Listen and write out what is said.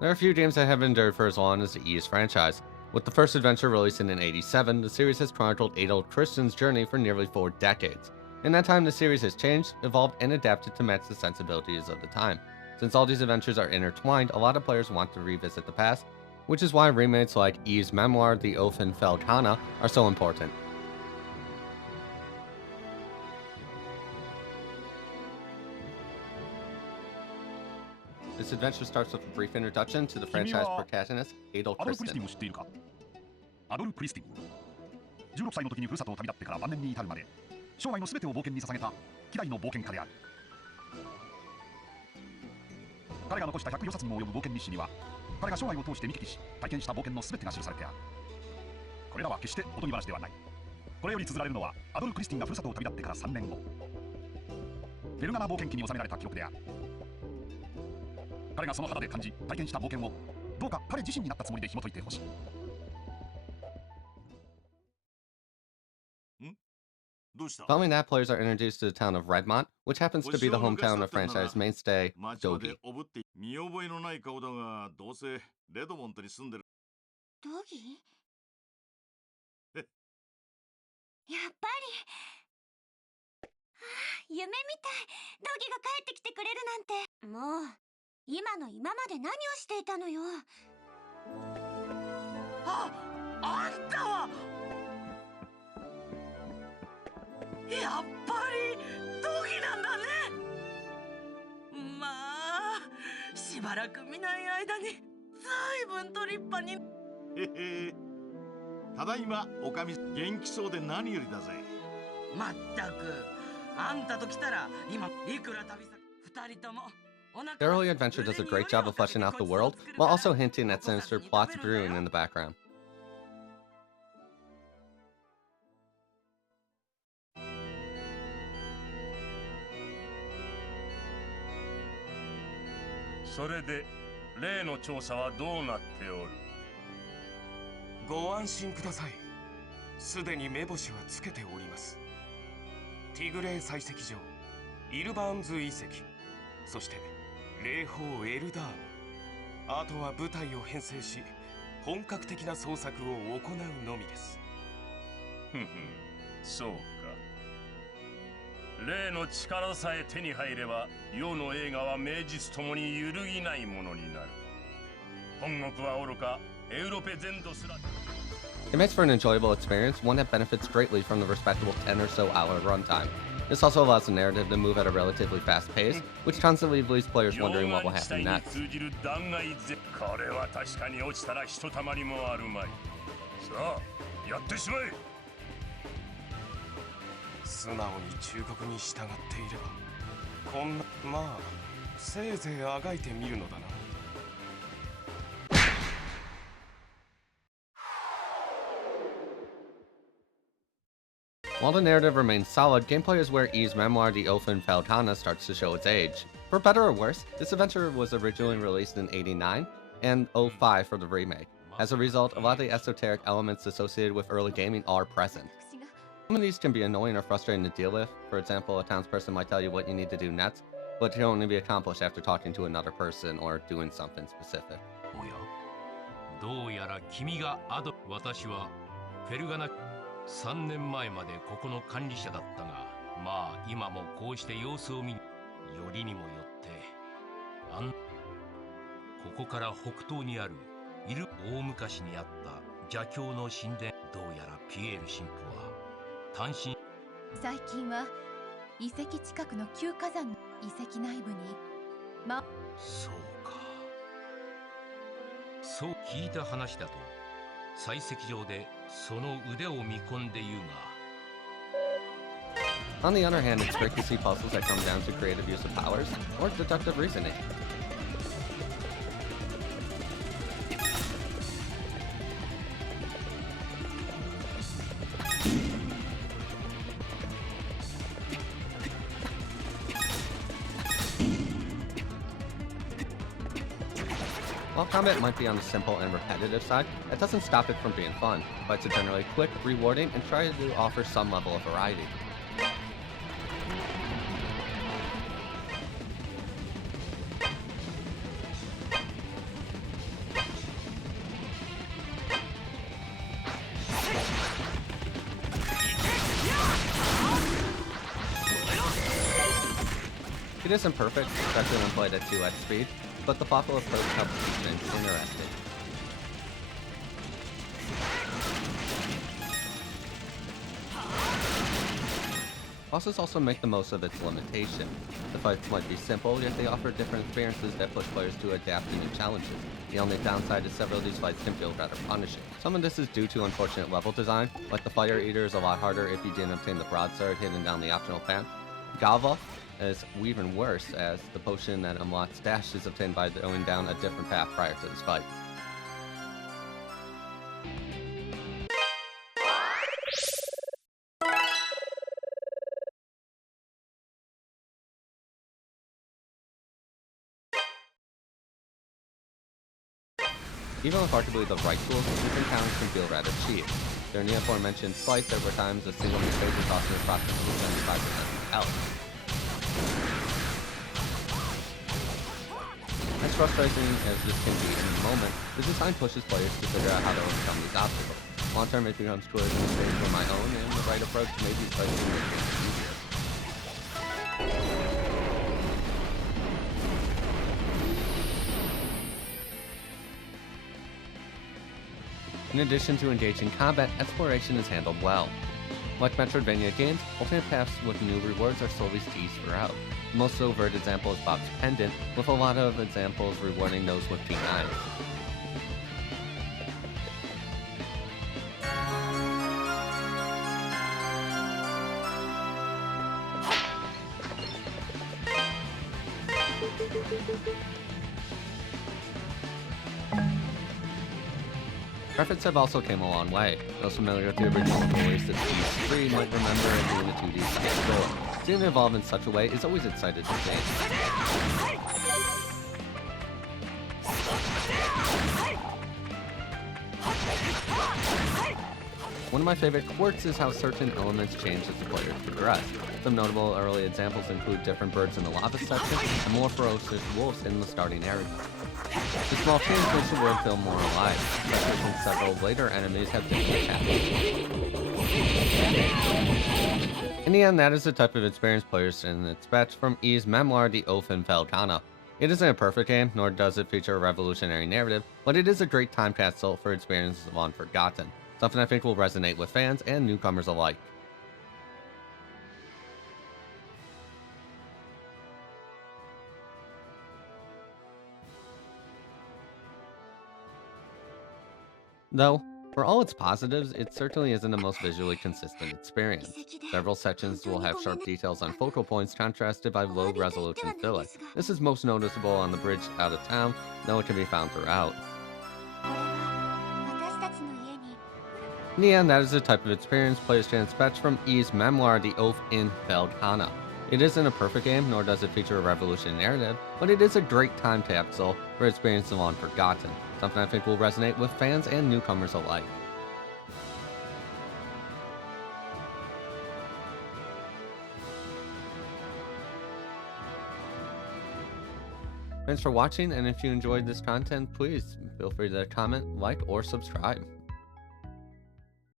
There are a few games that have endured for as long as the Ys franchise. With the first adventure released in '87, the series has chronicled Adol Christian's journey for nearly 4 decades. In that time, the series has changed, evolved, and adapted to match the sensibilities of the time. Since all these adventures are intertwined, a lot of players want to revisit the past, which is why remakes like Ys Memoire, the Oath In Felghana are so important. This adventure starts with a brief introduction to the franchise protagonist, Adol Christian. アドル・クリスティン16歳の時にふるさとを旅立ってから晩年に至るまで生涯の全てを冒険に捧げた希代の冒険家である。彼が残した104冊にも及ぶ冒険日誌には彼が生涯を通して見聞きし体験した冒険の全てが記されてある。これらは決しておとぎ話ではない。これより綴られるのはアドル・クリスティンがふるさとを旅立ってから3年後フェルガナ冒険記に収められた記録である。彼がその肌で感じ体験した冒険をどうか彼自身になったつもりで紐解いてほしい。Following that, players are introduced to the town of Redmont, which happens to be the hometown of franchise mainstay, Dogi. 見覚えのない顔だが、どうせレドモントに住んでる。ドギやっぱり。夢みたい。ドギが帰ってきてくれるなんて。もう、今の今まで何をしていたのよ。あんたはやっぱりドギなんだね。まあしばらく見ない間に随分と立派に。へへ。ただいまおかみ元気そうで何よりだぜ。まったくあんたと来たら今いくら旅先2人とも。The early adventure does a great job of fleshing out the world, while also hinting at sinister plots brewing in the background. それで例の調査はどうなっておる？ご安心ください。すでに目星はつけております。ティグレー採石場、イルバーンズ遺跡、そして霊峰エルダーム。あとは部隊を編成し本格的な捜索を行うのみです。そうか。例の力さえ手に入れば世の映画は名実ともに揺るぎないものになる。本国はおろかエウロペ全土すら。 It makes for an enjoyable experience, one that benefits greatly from the respectable 10 or so hour runtime. This also allows the narrative to move at a relatively fast pace, which constantly leaves players wondering what will happen next. 彼は確かに落ちたらひとたまりもあるまい。さあ、やってしまえ。素直に忠告に従っていればこんなまあせいぜいあがいてみるのだな。While the narrative remains solid, gameplay is where Ys Memoire, the Oath In Felghana starts to show its age. For better or worse, this adventure was originally released in '89 and '05 for the remake. As a result, a lot of the esoteric elements associated with early gaming are present. Some of these can be annoying or frustrating to deal with. For example, a townsperson might tell you what you need to do next, but it can only be accomplished after talking to another person or doing something specific. どうやら君が私はフェルガナ3年前までここの管理者だったが、まあ今もこうして様子を見、よりにもよってここから北東にある大昔にあった邪教の神殿。どうやらピエール神父は単身最近は遺跡近くの旧火山の遺跡内部にそうか。そう聞いた話だと採石場でその腕を見込んで言うが。 On the other hand, it's great to see puzzles that come down to creative use of powers or deductive reasoning. While combat might be on the simple and repetitive side, that doesn't stop it from being fun. Fights are generally quick, rewarding, and try to offer some level of variety. It isn't perfect, especially when played at 2x speed, but the thoughtful approach helps keep things interesting. Bosses also make the most of its limitation. The fights might be simple, yet they offer different experiences that push players to adapt to new challenges. The only downside is several of these fights can feel rather punishing. Some of this is due to unfortunate level design, like the Fire Eater is a lot harder if you didn't obtain the broadsword hidden down the optional path. Gava is even worse, as the potion that unlocks Dash is obtained by going down a different path prior to this fight. Even with arguably the right tools, these encounters can feel rather cheap. During the aforementioned fight, there were times a single mistake would cost me approximately 75% of health. As frustrating as this can be in the moment, the design pushes players to figure out how to overcome these obstacles. Long term, it becomes clear to mistakes for my own, and the right approach may be slightly make things easier. In addition to engaging combat, exploration is handled well. Like Metroidvania games, alternate paths with new rewards are slowly teased throughout. The most overt example is Bob's Pendant, with a lot of examples rewarding those with P9. Graphics have also came a long way. Those familiar with the original release of PS3 might remember it being a 2D scale. Seeing it evolve in such a way is always exciting to see. One of my favorite quirks is how certain elements change as the players progress. Some notable early examples include different birds in the lava section and more ferocious wolves in the starting area. The small change makes the world feel more alive, especially since several later enemies have different attacks. In the end, that is the type of experience players can expect from Ys Memoire, the Oath In Felghana. It isn't a perfect game, nor does it feature a revolutionary narrative, but it is a great time capsule for experiences long forgotten, something I think will resonate with fans and newcomers alike. Though, for all its positives, it certainly isn't the most visually consistent experience. Several sections will have sharp details on focal points contrasted by low-resolution filler. This is most noticeable on the bridge out of town, though it can be found throughout. In the end, that is the type of experience players can expect from Ys Memoire, the Oath In Felghana. It isn't a perfect game, nor does it feature a revolutionary narrative, but it is a great time capsule for experiences long forgotten, something I think will resonate with fans and newcomers alike. Thanks for watching, and if you enjoyed this content, please feel free to comment, like, or subscribe.